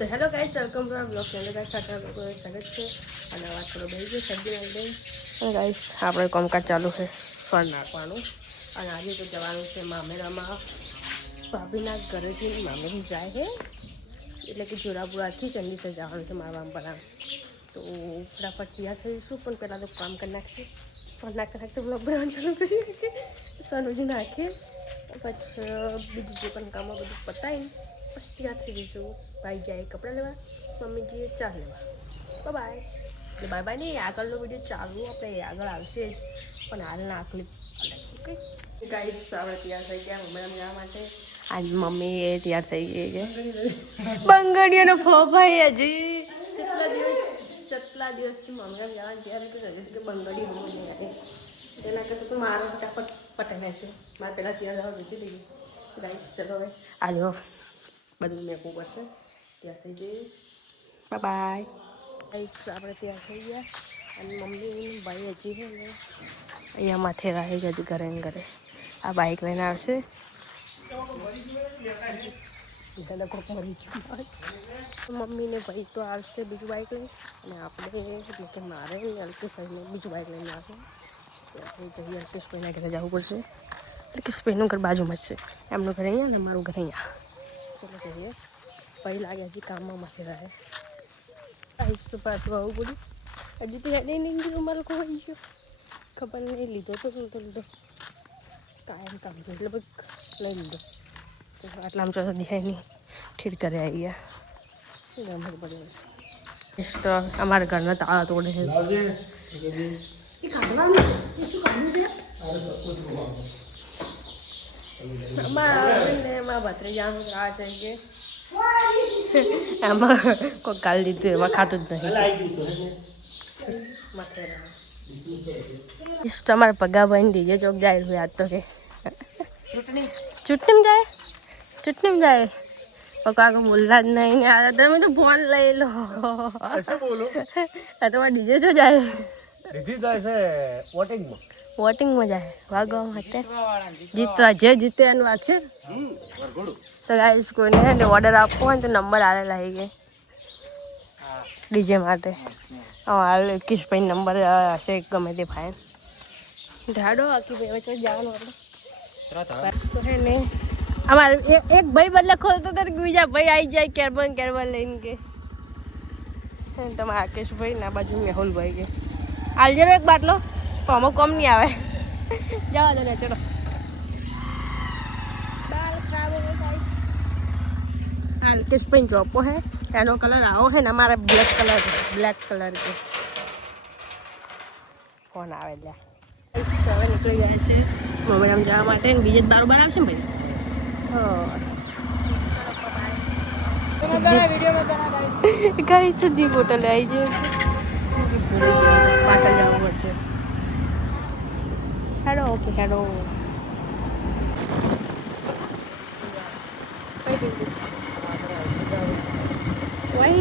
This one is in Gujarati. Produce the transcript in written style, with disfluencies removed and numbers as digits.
તો hello guys, welcome to blog channel. Guys સાથે લોકો સ્વાગત છે અને વાત કરો બેસી ગઈ સબ્જી નાખી અને ગાઈસ આપણે કામકાજ ચાલુ છે ફળ નાખવાનું. અને આજે તો જવાનું છે મામેરામાં. ભાભીના ઘરેથી મામેરી જાય છે એટલે કે જોરાપુરાથી ચંદીસર જવાનું છે મારા મામા. તો ફટાફટ તૈયાર થઈશું, પણ પહેલાં તો કામ કરી નાખીએ. ફળ નાખતા નાખતા બ્લોગ બનાવવાનું ચાલુ કરીએ. સન હજુ નાખીએ પછી બીજું જે પણ કામો બધું પતાવીને પછી તૈયાર થઈ જઈશું. ભાઈ જાય કપડાં લેવા, મમ્મી જઈએ ચા લેવા. બાય બાય બાય નહીં, આગળનો વિડીયો ચાલુ આપણે આગળ આવશે જ, પણ હાલના આખલી ઓકે ગાઈસ. આપણે તૈયાર થઈ ગયા મમ્મી જવા માટે. આજ મમ્મી એ તૈયાર થઈ ગઈ છે બંગડીઓનો ફોફાઈ હજી કેટલા દિવસથી મમ્મી જવાનું તૈયાર કે બંગડી મમ્મી એના કરતાં તો મારો ફટાફટ પટાવ્યા છે. મારે પહેલાં તૈયાર જવા બીજી લઈ ગાઈસ. ચલો હવે આજો બધું મેકવું પડશે. તૈયાર થઈ જઈએ. Bye guys. આપણે તૈયાર થઈ ગયા અને મમ્મી ભાઈ હજી છે ને અહીંયા માથે રહે છે હજી ઘરે ને ઘરે. આ બાઇક લઈને આવશે. મમ્મી ને ભાઈ તો આવશે બીજું બાઇક લઈને, અને આપણે એટલે કે મારે અલ્કેશભાઈને બીજું બાઇક લઈને આવશે. જઈએ અલ્કેશભાઈના ઘરે જવું પડશે. અલ્કેશભાઈનું ઘર બાજુમાં જ છે. એમનું ઘર અહીંયા ને મારું ઘર અહીંયા. ચલો જઈએ. ભાઈ લાગે હજી કામમાં માથે રહે. આવીશ તો પાછું આવું બધું હજી તો હેડે નહીં ગયું. મારે કોઈ ગયો ખબર નહીં. લીધો તો લીધો કાયમ કામ છે એટલે બધું લઈ લીધો. આટલામાં ચોથા દિહાય નહીં ઠીક કરે આવી ગયા. તો અમારા ઘરના તાળા તોડે છે. એમાં ભત્રીજાનું આ છે કે એમાં કોઈ કાલ દીધું એમાં ખાતું જ નહીં. તમારે પગા ભાઈને દીજે ચોક જાય છે યાદ તો કે ચૂંટણીમાં જાય કાકો બોલતા જ નહીં. યાર તમે તો ફોન લઈ લો. તમારે ડીજે જો જાય વોટિંગમાં જાય વાગવા માટે જીતવા. જે જીતે એનું વાગશે. તો ગાઈસ કોઈને ઓર્ડર આપવો હોય તો નંબર આવેલા આવી ગઈ ડીજે માટે. હાલ કિશભાઈ નંબર હશે ગમે તે ફાઇન ઢાડો આખી ભાઈ વચ્ચે જવાનું આપણે તો હે ને. અમારે એક ભાઈ બદલે ખોલતો તો બીજા ભાઈ આવી જાય કેરબન લઈને કે તમારા આકેશભાઈ ના બાજુ મેહુલભાઈ કે આલજેરો એક બાટલો તો અમુક કમ નહીં આવે. જવા દો ને ચલો. બાલ ખરાબ હો ગઈ. આલ્કેશભાઈ ચોપો હે એનો કલર આવો હે ને અમારા બ્લેક કલર કે ફોન આવે લે. હવે નીકળી જાય છે મોબાઈલ જવા માટે ને બીજે જ બારોબાર આવશે ને ભાઈ. કઈ સુધી બોટલ આવી જાય પાછળ જવું પડશે. હેડો ઓકે હેડો. કઈ